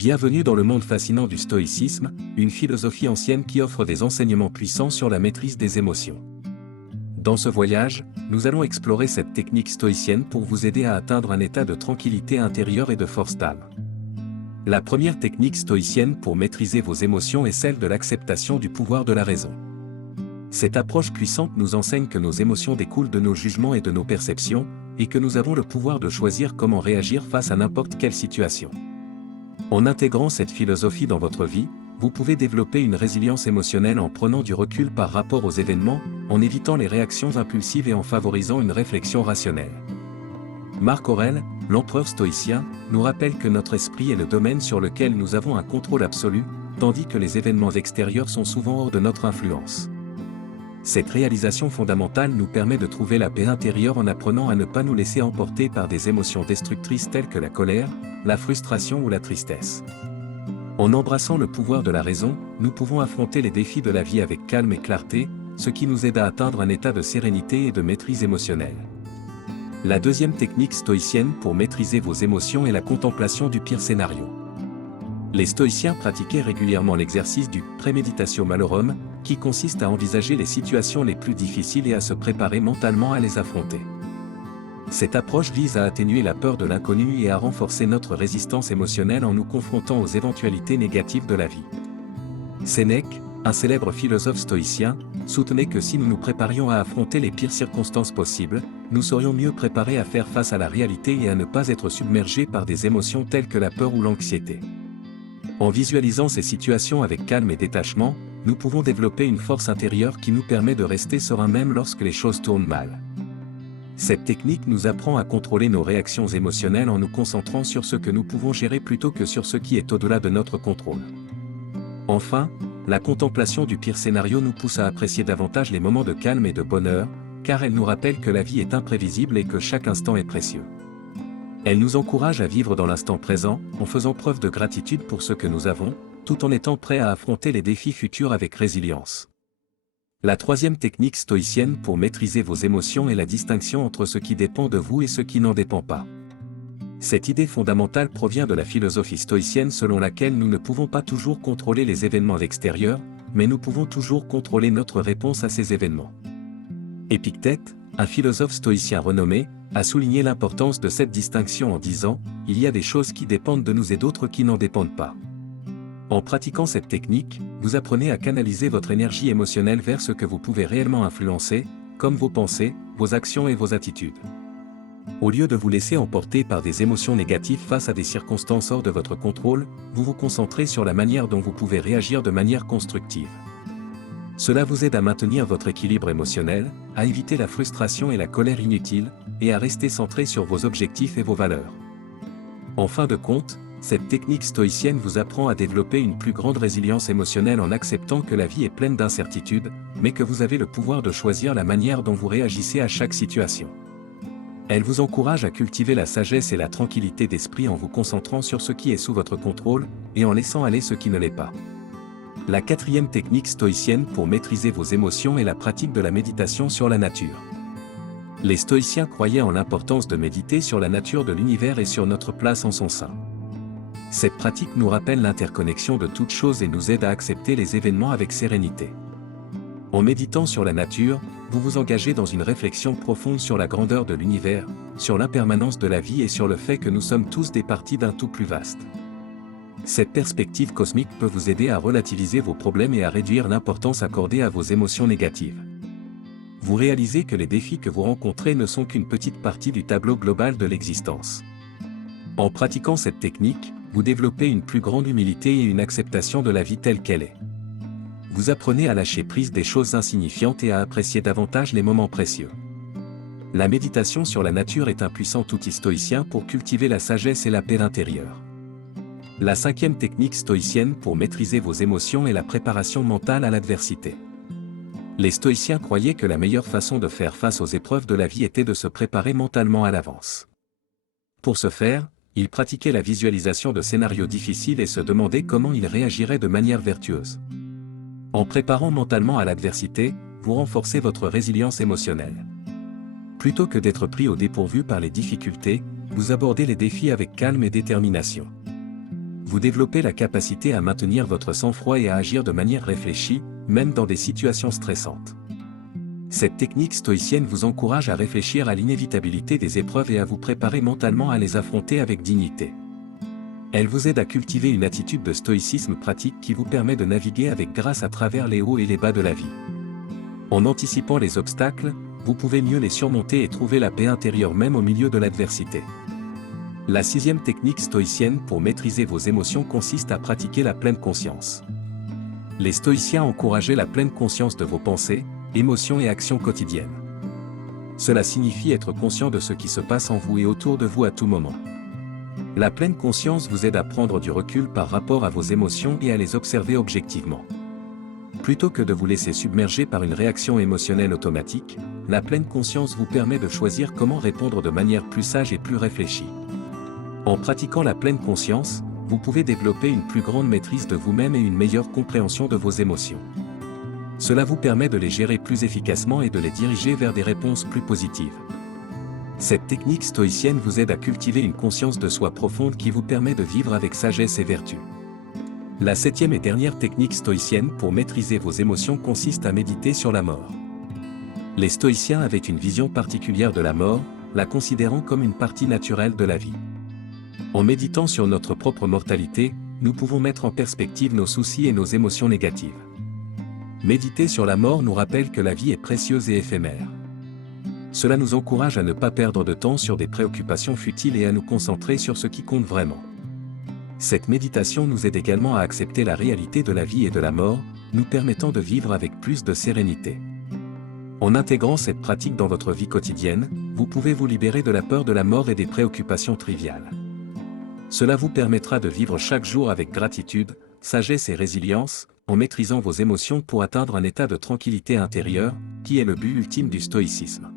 Bienvenue dans le monde fascinant du stoïcisme, une philosophie ancienne qui offre des enseignements puissants sur la maîtrise des émotions. Dans ce voyage, nous allons explorer cette technique stoïcienne pour vous aider à atteindre un état de tranquillité intérieure et de force d'âme. La première technique stoïcienne pour maîtriser vos émotions est celle de l'acceptation du pouvoir de la raison. Cette approche puissante nous enseigne que nos émotions découlent de nos jugements et de nos perceptions, et que nous avons le pouvoir de choisir comment réagir face à n'importe quelle situation. En intégrant cette philosophie dans votre vie, vous pouvez développer une résilience émotionnelle en prenant du recul par rapport aux événements, en évitant les réactions impulsives et en favorisant une réflexion rationnelle. Marc Aurèle, l'empereur stoïcien, nous rappelle que notre esprit est le domaine sur lequel nous avons un contrôle absolu, tandis que les événements extérieurs sont souvent hors de notre influence. Cette réalisation fondamentale nous permet de trouver la paix intérieure en apprenant à ne pas nous laisser emporter par des émotions destructrices telles que la colère, la frustration ou la tristesse. En embrassant le pouvoir de la raison, nous pouvons affronter les défis de la vie avec calme et clarté, ce qui nous aide à atteindre un état de sérénité et de maîtrise émotionnelle. La deuxième technique stoïcienne pour maîtriser vos émotions est la contemplation du pire scénario. Les stoïciens pratiquaient régulièrement l'exercice du préméditatio malorum, qui consiste à envisager les situations les plus difficiles et à se préparer mentalement à les affronter. Cette approche vise à atténuer la peur de l'inconnu et à renforcer notre résistance émotionnelle en nous confrontant aux éventualités négatives de la vie. Sénèque, un célèbre philosophe stoïcien, soutenait que si nous nous préparions à affronter les pires circonstances possibles, nous serions mieux préparés à faire face à la réalité et à ne pas être submergés par des émotions telles que la peur ou l'anxiété. En visualisant ces situations avec calme et détachement, nous pouvons développer une force intérieure qui nous permet de rester sereins même lorsque les choses tournent mal. Cette technique nous apprend à contrôler nos réactions émotionnelles en nous concentrant sur ce que nous pouvons gérer plutôt que sur ce qui est au-delà de notre contrôle. Enfin, la contemplation du pire scénario nous pousse à apprécier davantage les moments de calme et de bonheur, car elle nous rappelle que la vie est imprévisible et que chaque instant est précieux. Elle nous encourage à vivre dans l'instant présent, en faisant preuve de gratitude pour ce que nous avons, tout en étant prêts à affronter les défis futurs avec résilience. La troisième technique stoïcienne pour maîtriser vos émotions est la distinction entre ce qui dépend de vous et ce qui n'en dépend pas. Cette idée fondamentale provient de la philosophie stoïcienne selon laquelle nous ne pouvons pas toujours contrôler les événements extérieurs, mais nous pouvons toujours contrôler notre réponse à ces événements. Épictète, un philosophe stoïcien renommé, a souligné l'importance de cette distinction en disant « Il y a des choses qui dépendent de nous et d'autres qui n'en dépendent pas ». En pratiquant cette technique, vous apprenez à canaliser votre énergie émotionnelle vers ce que vous pouvez réellement influencer, comme vos pensées, vos actions et vos attitudes. Au lieu de vous laisser emporter par des émotions négatives face à des circonstances hors de votre contrôle, vous vous concentrez sur la manière dont vous pouvez réagir de manière constructive. Cela vous aide à maintenir votre équilibre émotionnel, à éviter la frustration et la colère inutiles, et à rester centré sur vos objectifs et vos valeurs. En fin de compte, cette technique stoïcienne vous apprend à développer une plus grande résilience émotionnelle en acceptant que la vie est pleine d'incertitudes, mais que vous avez le pouvoir de choisir la manière dont vous réagissez à chaque situation. Elle vous encourage à cultiver la sagesse et la tranquillité d'esprit en vous concentrant sur ce qui est sous votre contrôle, et en laissant aller ce qui ne l'est pas. La quatrième technique stoïcienne pour maîtriser vos émotions est la pratique de la méditation sur la nature. Les stoïciens croyaient en l'importance de méditer sur la nature de l'univers et sur notre place en son sein. Cette pratique nous rappelle l'interconnexion de toutes choses et nous aide à accepter les événements avec sérénité. En méditant sur la nature, vous vous engagez dans une réflexion profonde sur la grandeur de l'univers, sur l'impermanence de la vie et sur le fait que nous sommes tous des parties d'un tout plus vaste. Cette perspective cosmique peut vous aider à relativiser vos problèmes et à réduire l'importance accordée à vos émotions négatives. Vous réalisez que les défis que vous rencontrez ne sont qu'une petite partie du tableau global de l'existence. En pratiquant cette technique, vous développez une plus grande humilité et une acceptation de la vie telle qu'elle est. Vous apprenez à lâcher prise des choses insignifiantes et à apprécier davantage les moments précieux. La méditation sur la nature est un puissant outil stoïcien pour cultiver la sagesse et la paix intérieure. La cinquième technique stoïcienne pour maîtriser vos émotions est la préparation mentale à l'adversité. Les stoïciens croyaient que la meilleure façon de faire face aux épreuves de la vie était de se préparer mentalement à l'avance. Pour ce faire, ils pratiquaient la visualisation de scénarios difficiles et se demandaient comment ils réagiraient de manière vertueuse. En préparant mentalement à l'adversité, vous renforcez votre résilience émotionnelle. Plutôt que d'être pris au dépourvu par les difficultés, vous abordez les défis avec calme et détermination. Vous développez la capacité à maintenir votre sang-froid et à agir de manière réfléchie, même dans des situations stressantes. Cette technique stoïcienne vous encourage à réfléchir à l'inévitabilité des épreuves et à vous préparer mentalement à les affronter avec dignité. Elle vous aide à cultiver une attitude de stoïcisme pratique qui vous permet de naviguer avec grâce à travers les hauts et les bas de la vie. En anticipant les obstacles, vous pouvez mieux les surmonter et trouver la paix intérieure même au milieu de l'adversité. La 6e technique stoïcienne pour maîtriser vos émotions consiste à pratiquer la pleine conscience. Les stoïciens encourageaient la pleine conscience de vos pensées, émotions et actions quotidiennes. Cela signifie être conscient de ce qui se passe en vous et autour de vous à tout moment. La pleine conscience vous aide à prendre du recul par rapport à vos émotions et à les observer objectivement. Plutôt que de vous laisser submerger par une réaction émotionnelle automatique, la pleine conscience vous permet de choisir comment répondre de manière plus sage et plus réfléchie. En pratiquant la pleine conscience, vous pouvez développer une plus grande maîtrise de vous-même et une meilleure compréhension de vos émotions. Cela vous permet de les gérer plus efficacement et de les diriger vers des réponses plus positives. Cette technique stoïcienne vous aide à cultiver une conscience de soi profonde qui vous permet de vivre avec sagesse et vertu. La 7e et dernière technique stoïcienne pour maîtriser vos émotions consiste à méditer sur la mort. Les stoïciens avaient une vision particulière de la mort, la considérant comme une partie naturelle de la vie. En méditant sur notre propre mortalité, nous pouvons mettre en perspective nos soucis et nos émotions négatives. Méditer sur la mort nous rappelle que la vie est précieuse et éphémère. Cela nous encourage à ne pas perdre de temps sur des préoccupations futiles et à nous concentrer sur ce qui compte vraiment. Cette méditation nous aide également à accepter la réalité de la vie et de la mort, nous permettant de vivre avec plus de sérénité. En intégrant cette pratique dans votre vie quotidienne, vous pouvez vous libérer de la peur de la mort et des préoccupations triviales. Cela vous permettra de vivre chaque jour avec gratitude, sagesse et résilience, en maîtrisant vos émotions pour atteindre un état de tranquillité intérieure, qui est le but ultime du stoïcisme.